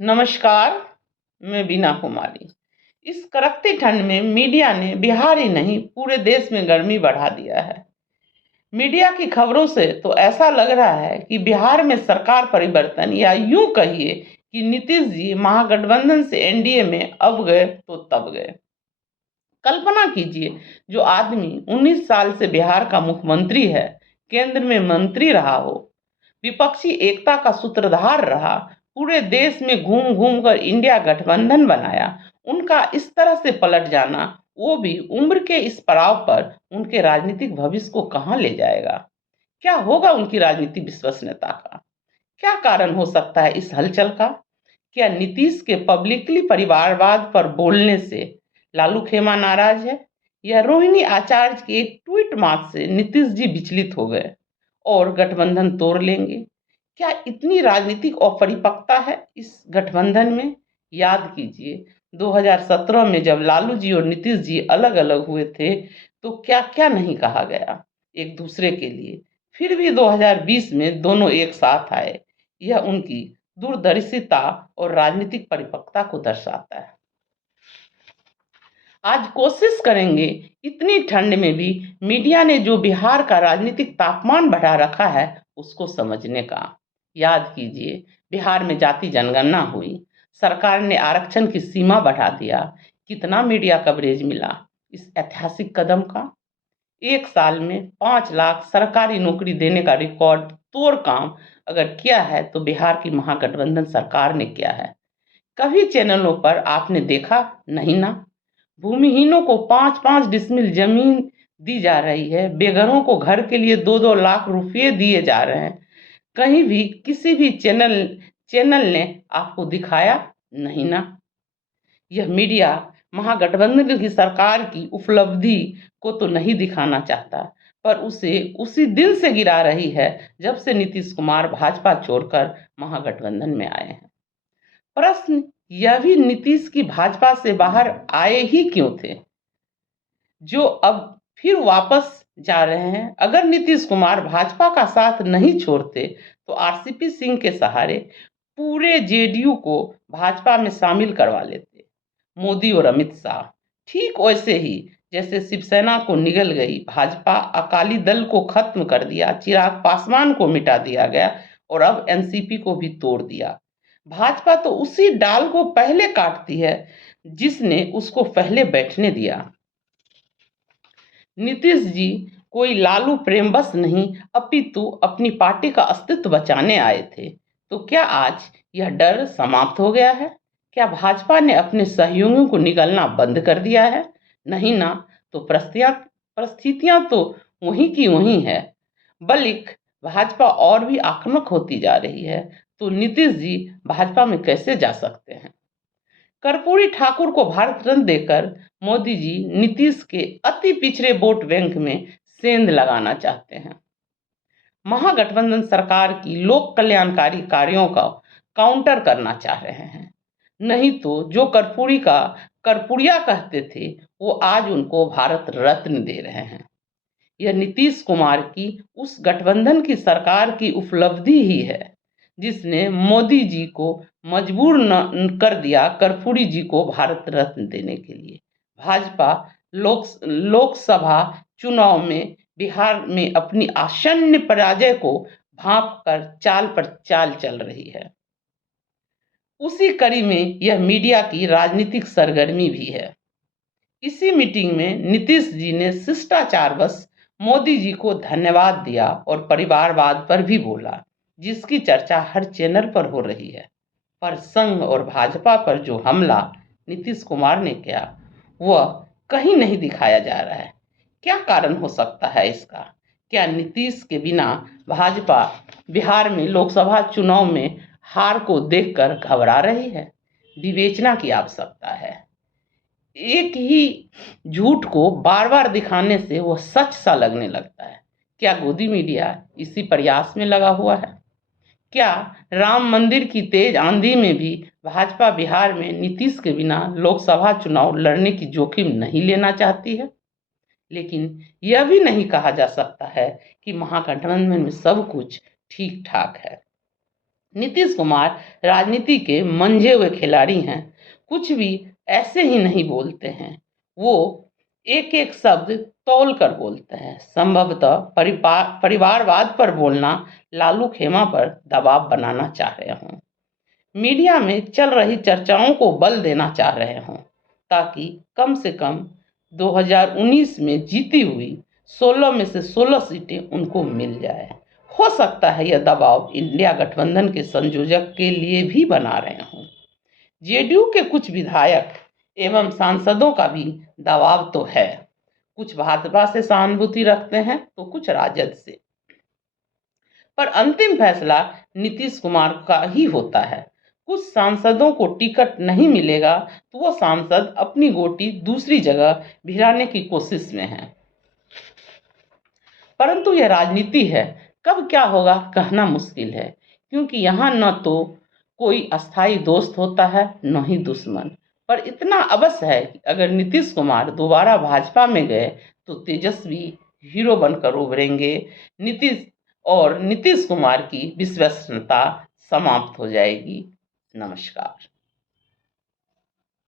नमस्कार, मैं बीना कुमारी। इस कड़कती ठंड में मीडिया ने बिहार ही नहीं पूरे देश में गर्मी बढ़ा दिया है। मीडिया की खबरों से तो ऐसा लग रहा है कि बिहार में सरकार परिवर्तन या यूं कहिए कि नीतीश जी महागठबंधन से एनडीए में अब गए तो तब गए। कल्पना कीजिए, जो आदमी 19 साल से बिहार का मुख्यमंत्री है, केंद्र में मंत्री रहा हो, विपक्षी एकता का सूत्रधार रहा, पूरे देश में घूम घूम कर इंडिया गठबंधन बनाया, उनका इस तरह से पलट जाना, वो भी उम्र के इस पड़ाव पर, उनके राजनीतिक भविष्य को कहां ले जाएगा? क्या होगा उनकी राजनीतिक विश्वसनीयता का? क्या कारण हो सकता है इस हलचल का? क्या नीतीश के पब्लिकली परिवारवाद पर बोलने से लालू खेमा नाराज है, या रोहिणी आचार्य के एक ट्वीट मात्र से नीतीश जी विचलित हो गए और गठबंधन तोड़ लेंगे? क्या इतनी राजनीतिक अपरिपक्वता है इस गठबंधन में? याद कीजिए, 2017 में जब लालू जी और नीतीश जी अलग अलग हुए थे, तो क्या क्या नहीं कहा गया एक दूसरे के लिए। फिर भी 2020 में दोनों एक साथ आए। यह उनकी दूरदर्शिता और राजनीतिक परिपक्वता को दर्शाता है। आज कोशिश करेंगे इतनी ठंड में भी मीडिया ने जो बिहार का राजनीतिक तापमान बढ़ा रखा है उसको समझने का। याद कीजिए, बिहार में जाति जनगणना हुई, सरकार ने आरक्षण की सीमा बढ़ा दिया। कितना मीडिया कवरेज मिला इस ऐतिहासिक कदम का? एक साल में 5 लाख सरकारी नौकरी देने का रिकॉर्ड तोड़ काम अगर किया है तो बिहार की महागठबंधन सरकार ने किया है। कभी चैनलों पर आपने देखा नहीं ना? भूमिहीनों को 5-5 डिसमिल जमीन दी जा रही है, बेघरों को घर के लिए 2-2 लाख रुपए दिए जा रहे हैं। कहीं भी किसी भी चैनल ने आपको दिखाया नहीं ना? यह मीडिया महागठबंधन की सरकार की उपलब्धि को तो नहीं दिखाना चाहता, पर उसे उसी दिन से गिरा रही है जब से नीतीश कुमार भाजपा छोड़कर महागठबंधन में आए हैं। प्रश्न यह भी नीतीश की भाजपा से बाहर आए ही क्यों थे, जो अब फिर वापस जा रहे हैं? अगर नीतीश कुमार भाजपा का साथ नहीं छोड़ते तो आरसीपी सिंह के सहारे पूरे जेडीयू को भाजपा में शामिल करवा लेते मोदी और अमित शाह। ठीक वैसे ही जैसे शिवसेना को निगल गई भाजपा, अकाली दल को खत्म कर दिया, चिराग पासवान को मिटा दिया गया और अब एनसीपी को भी तोड़ दिया। भाजपा तो उसी डाल को पहले काटती है जिसने उसको पहले बैठने दिया। नीतीश जी कोई लालू प्रेमबस नहीं, अपितु अपनी पार्टी का अस्तित्व बचाने आए थे। तो क्या आज यह डर समाप्त हो गया है? क्या भाजपा ने अपने सहयोगियों को निगलना बंद कर दिया है? नहीं ना। तो परिस्थितियां तो वहीं की वहीं है, बल्कि भाजपा और भी आक्रामक होती जा रही है। तो नीतीश जी भाजपा में कैसे जा सकते हैं? कर्पूरी ठाकुर को भारत रत्न देकर मोदी जी नीतीश के अति पिछड़े वोट बैंक में सेंध लगाना चाहते हैं। महागठबंधन सरकार की लोक कल्याणकारी कार्यों का काउंटर करना चाह रहे हैं। नहीं तो जो कर्पूरिया कहते थे, वो आज उनको भारत रत्न दे रहे हैं। यह नीतीश कुमार की उस गठबंधन की सरकार की उपलब्धि ही है जिसने मोदी जी को मजबूर न कर दिया कर्पूरी जी को भारत रत्न देने के लिए। भाजपा लोकसभा चुनाव में बिहार में अपनी आसन्न पराजय को भांप कर चाल पर चाल चल रही है। उसी कड़ी में यह मीडिया की राजनीतिक सरगर्मी भी है। इसी मीटिंग में नीतीश जी ने शिष्टाचार बस मोदी जी को धन्यवाद दिया और परिवारवाद पर भी बोला, जिसकी चर्चा हर चैनल पर हो रही है। पर संघ और भाजपा पर जो हमला नीतीश कुमार ने किया, वह कहीं नहीं दिखाया जा रहा है। क्या कारण हो सकता है इसका? क्या नीतीश के बिना भाजपा बिहार में लोकसभा चुनाव में हार को देखकर घबरा रही है? विवेचना की आवश्यकता है। एक ही झूठ को बार बार दिखाने से वह सच सा लगने लगता है। क्या गोदी मीडिया इसी प्रयास में लगा हुआ है? क्या राम मंदिर की तेज आंधी में भी भाजपा बिहार में नीतीश के बिना लोकसभा चुनाव लड़ने की जोखिम नहीं लेना चाहती है? लेकिन यह भी नहीं कहा जा सकता है कि महागठबंधन में सब कुछ ठीक ठाक है। नीतीश कुमार राजनीति के मंझे हुए खिलाड़ी हैं, कुछ भी ऐसे ही नहीं बोलते हैं। वो एक एक शब्द तौल कर बोलते हैं। संभवतः परिवारवाद पर बोलना लालू खेमा पर दबाव बनाना चाह रहे हों, मीडिया में चल रही चर्चाओं को बल देना चाह रहे हों, ताकि कम से कम 2019 में जीती हुई 16 में से 16 सीटें उनको मिल जाए। हो सकता है यह दबाव इंडिया गठबंधन के संयोजक के लिए भी बना रहे हों। जेडीयू के कुछ विधायक एवं सांसदों का भी दबाव तो है। कुछ भाजपा से सहानुभूति रखते हैं तो कुछ राजद से, पर अंतिम फैसला नीतीश कुमार का ही होता है। कुछ सांसदों को टिकट नहीं मिलेगा तो वो सांसद अपनी गोटी दूसरी जगह भिड़ाने की कोशिश में है। परंतु यह राजनीति है, कब क्या होगा कहना मुश्किल है, क्योंकि यहाँ न तो कोई अस्थाई दोस्त होता है न ही दुश्मन। पर इतना अवश्य है कि अगर नीतीश कुमार दोबारा भाजपा में गए तो तेजस्वी हीरो बनकर उभरेंगे। नीतीश कुमार की विश्वसनीयता समाप्त हो जाएगी। नमस्कार।